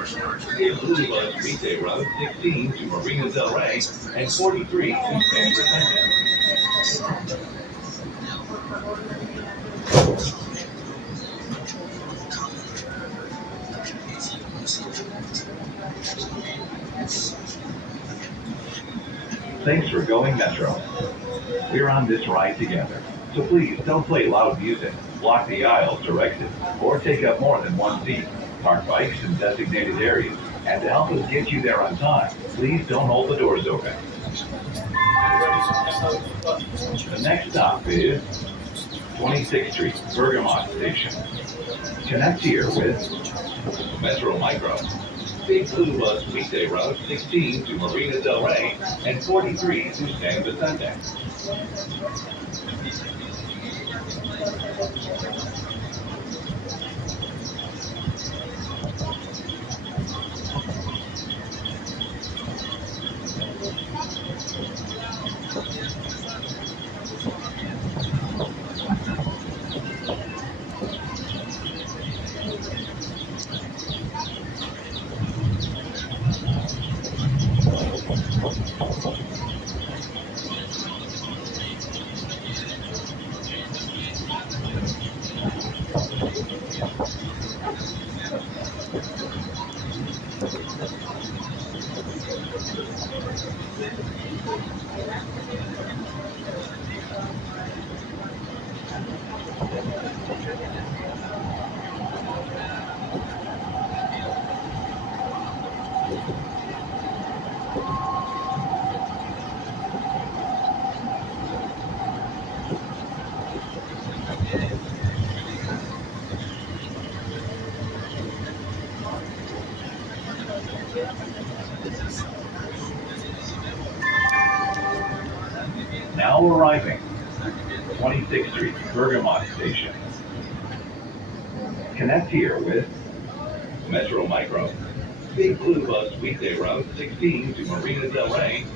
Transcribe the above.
Take Blue Bus Weekday Route 16 to Marina Del Rey and 43 to San Vicente. Thanks for going Metro. We're on this ride together, so please don't play loud music, block the aisles or exits, or take up more than one seat. Park bikes in designated areas, and to help us get you there on time, please don't hold the doors open. The next stop is 26th Street, Bergamot Station. Connect here with Metro Micro. Big Blue Bus Weekday Route 16 to Marina Del Rey and 43 to San Vicente. Now arriving, 26th Street, Bergamot Station. Connect here with Metro Micro. Big Blue Bus Weekday Route 16 to Marina Del Rey